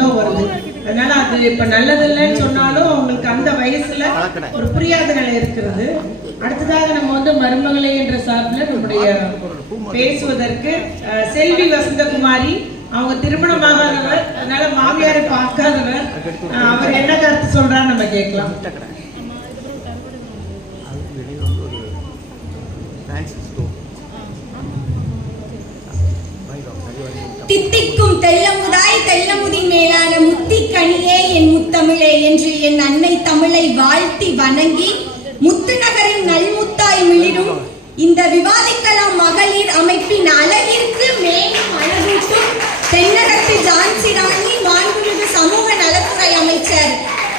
மட்டும்தான் வருது. அதனால அது இப்ப நல்லது இல்லைன்னு சொன்னாலும் அவங்களுக்கு அந்த வயசுல ஒரு புரியாத நிலை இருக்கிறது. அடுத்ததாக நம்ம வந்து மருமகளை என்ற சார்பில் நம்முடைய பேசுவதற்கு செல்வி வசந்தகுமாரி அவங்க திருமணமாகாதவர் அதனால மாமியாரை பார்க்காதவர் அவர் என்ன கருத்து சொல்றான்னு நம்ம கேட்கலாம். தித்திக்கும் தெல்லமுதாய் என்று என் அன்னை தமிழை வாழ்த்தி வணங்கி முத்துநகரின் நல்முத்தாய் மிளிரும் இந்த விவாதிக்கலாம் மகளிர் அமைப்பின் அழகிற்கு மேலும் அழகூட்டும் தென்னகத்து ஜான்சி ராணி மாண்புமிகு சமூக நலத்துறை அமைச்சர்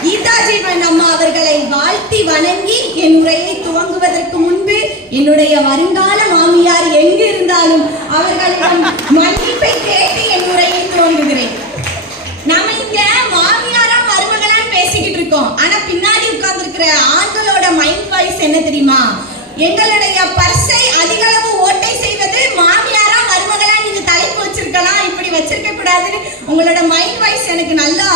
கீதா ஜீவன் அம்மா அவர்களை வாழ்த்தி வணங்கி என் உரையை துவங்குவதற்கு முன்பு என்னுடைய வருங்கால மாமியார் எங்கு இருந்தாலும் அவர்களிடம் மன்னிப்பை கேட்டு என் உரையை துவங்குகிறேன். ஆனா பின்னாடி உட்கார்ந்திருக்கிற ஆண்களோட மைண்ட் வாய்ஸ் என்ன தெரியுமா? எங்களுடைய பர்சை அதிக அளவு ஓட்டை செய்வது மாமியாரா மருமகளா நீங்க தலைப்பு வச்சிருக்கலாம் இப்படி வச்சிருக்க கூடாதுன்னு உங்களோட மைண்ட் வாய்ஸ் எனக்கு நல்லா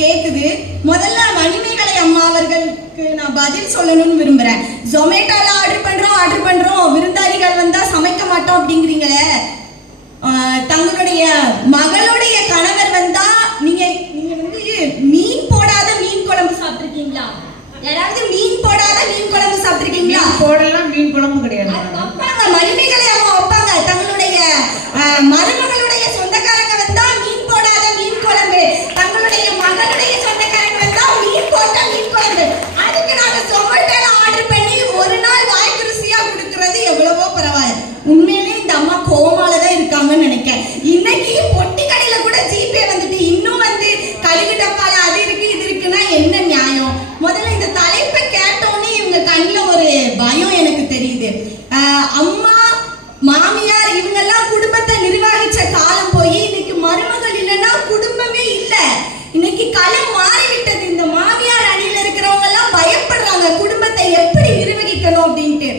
கேக்குது. முதல்ல மணிமேகலை அம்மா அவர்களுக்கு நான் பதில் சொல்லணும்னு விரும்புறேன். ஜொமேட்டோல ஆர்டர் பண்றோம் ஆர்டர் பண்றோம். விருந்தாளிகள் வந்தா சமைக்க மாட்டோம் அப்படிங்கிறீங்களே. தங்களுடைய மகளுடைய கணவர் வந்தா அம்மா மாமியார் இவங்கெல்லாம் குடும்பத்தை நிர்வகிச்ச காலம் போய் இன்னைக்கு மருமகள் இல்லைன்னா குடும்பமே இல்லை. இன்னைக்கு களம் மாறிவிட்டது. இந்த மாமியார் அணியில இருக்கிறவங்க எல்லாம் பயப்படுறாங்க. குடும்பத்தை எப்படி நிர்வகிக்கணும் அப்படின்ட்டு.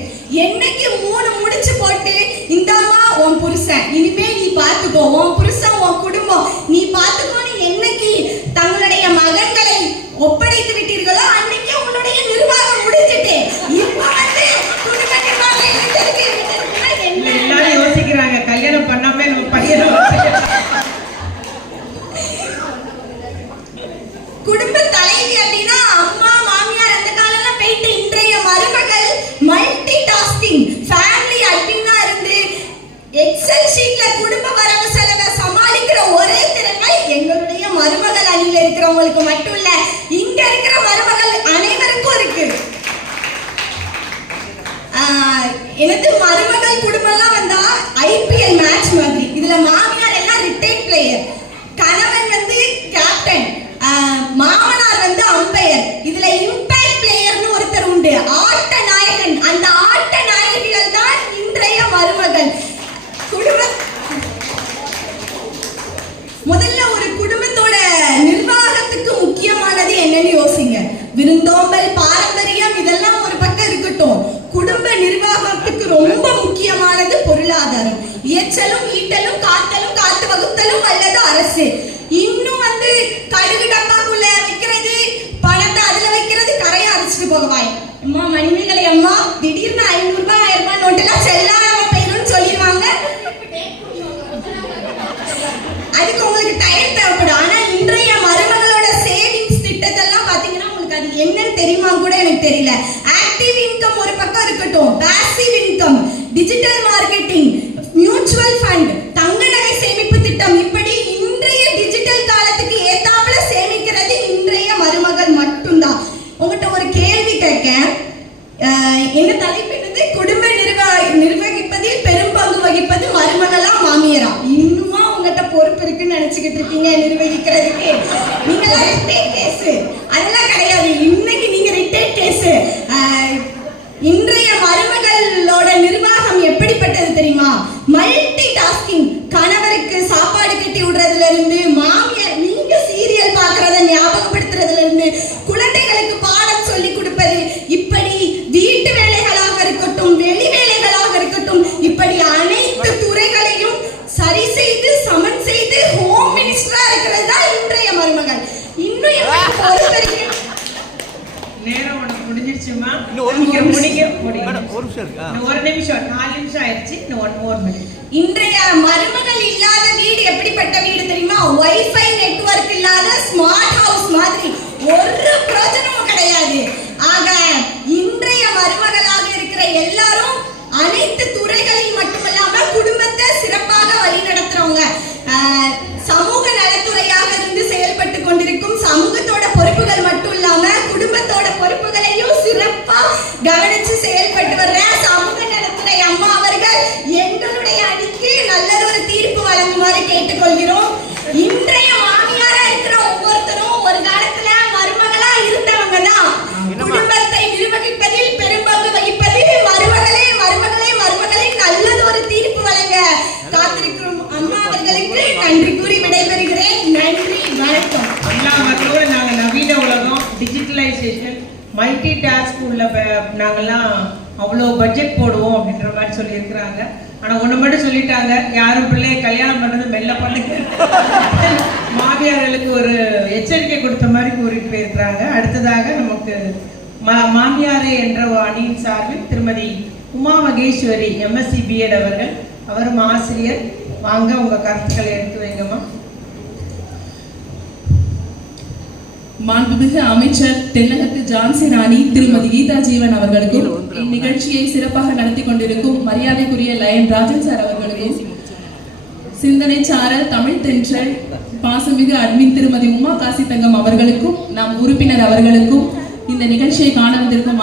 என்னைக்கு மூணு முடிச்சு போட்டு இந்தாமா உன் புருஷன் இனிமே நீ பாத்துக்கோ. உன் புருஷன் உன் குடும்பம் நீ பாத்துக்கோன்னு என்னைக்கு தங்களுடைய மகன்களை ஒப்படைத்து விட்டீர்களோ அன்னைக்கு குடும்ப தலைவி அப்படின்னா அம்மா மாமியார் அந்த காலம்லாம் போயிட்டு இன்றைய மருமகள் மல்டி டாஸ்கிங் ஃபேமிலி அட்மினா இருந்து எக்ஸல் ஷீட்ல குடும்ப வரவு செலவை சமாளிக்கிற ஒரே திறமை எங்களுடைய மருமகள் அணியில இருக்கிறவங்களுக்கு மட்டும் இல்ல இங்க இருக்கிற மருமகள் அனைவருக்கும் இருக்கு. ஆஹ், எனது மருமகள் குடும்பம்லாம் வந்தா ஐபிஎல் மேட்ச் மாதிரி. இதுல மாமியார் எல்லாம் ரிட்டைட் பிளேயர் பொருளாதாரம் ஈட்டலும் காத்தலும் காத்து வகுத்தலும் அல்லது அரசு. இன்னும் வந்து கழுகு டப்பாக்குள்ள வைக்கிறது பணத்தை அதுல வைக்கிறது கரையை அரைச்சிட்டு போகவாய். அம்மா மணிமேகலை அம்மா திடீர்னு ஐநூறு ரூபாய் ஆயிரம் ரூபாய் நோட்டெல்லாம் செல்லாம போயிடும்னு சொல்லிடுவாங்க. அதுக்கு உங்களுக்கு டைம் தேவைப்படும். ஆனா இன்றைய மருமகளோட சேவிங்ஸ் திட்டத்தெல்லாம் பாத்தீங்கன்னா உங்களுக்கு அது என்னன்னு தெரியுமா கூட எனக்கு தெரியல. ஆக்டிவ் இன்கம் ஒரு பக்கம் இருக்கட்டும் passive income digital marketing mutual fund தங்க நகை சேமிப்பு திட்டம். இப்படி இன்றைய டிஜிட்டல் காலத்துக்கு ஏத்தாப்புல சேமிக்கிறது இன்றைய மருமகள் மட்டும்தான். உங்ககிட்ட ஒரு கேள்வி கேட்கேன். என்ன தலைப்பு என்னது குடும்ப நிர்வா நிர்வகிப்பதில் பெரும் பங்கு வகிப்பது மருமகளா மாமியரா? இன்னுமா உங்ககிட்ட பொறுப்பு இருக்குன்னு நினைச்சுக்கிட்டு இருக்கீங்க நிர்வகிக்கிறதுக்கு? நீங்களாம் பேசு கேஸ் அதெல்லாம் கிடையாது இன்னைக்கு நீங்க ரிட்டைட் கேஸ் இன்றைய மருமகளோட நிர்வாகம் எப்படிப்பட்டது தெரியுமா மல்டி டாஸ்கிங் கணவருக்கு சாப்பாடு கட்டி விடுறதுல ஒரு நிமிஷம் ஒரு நிமிஷம் நாலு நிமிஷம் ஆயிடுச்சு. இன்னும் ஒன் மினிட் இன்றைய மருமகள் இல்லாத வீடு எப்படிப்பட்ட வீடு தெரியுமா? வைஃபை நெட்வொர்க் இல்லாத ஸ்மார்ட் ஹவுஸ் மாதிரி. ஒரு பிரயோஜனமும் கிடையாது. ஆக டிஜிட்டலைசேஷன் மல்டி டாஸ்க் உள்ள நாங்கள்லாம் அவ்வளோ பட்ஜெட் போடுவோம் அப்படின்ற மாதிரி சொல்லியிருக்கிறாங்க. ஆனால் ஒன்று மட்டும் சொல்லிட்டாங்க. யாரும் பிள்ளைய கல்யாணம் பண்ணுறது மெல்ல பண்ணுங்க. மாமியார்களுக்கு ஒரு எச்சரிக்கை கொடுத்த மாதிரி கூறிட்டு போயிருக்கிறாங்க. அடுத்ததாக நமக்கு மா மாமியாரே என்ற அணியின் சார்பில் திருமதி உமா மகேஸ்வரி எம்எஸ்சி பிஎட் அவர்கள். அவரும் ஆசிரியர். வாங்க உங்கள் கருத்துக்களை எடுத்து வைங்கம்மா. மாண்புமிகு அமைச்சர் தென்னகத்து ஜான்சி ராணி திருமதி கீதா ஜீவன் அவர்களுக்கும் இந்நிகழ்ச்சியை சிறப்பாக நடத்தி கொண்டிருக்கும் மரியாதைக்குரிய லயன் ராஜன் சார் அவர்களுக்கும் சிந்தனை சாரல் தமிழ் தென்றல் பாசமிகு அட்மின் திருமதி உமா காசி தங்கம் அவர்களுக்கும் நம் உறுப்பினர் அவர்களுக்கும் இந்த நிகழ்ச்சியை காண வந்திருக்கும்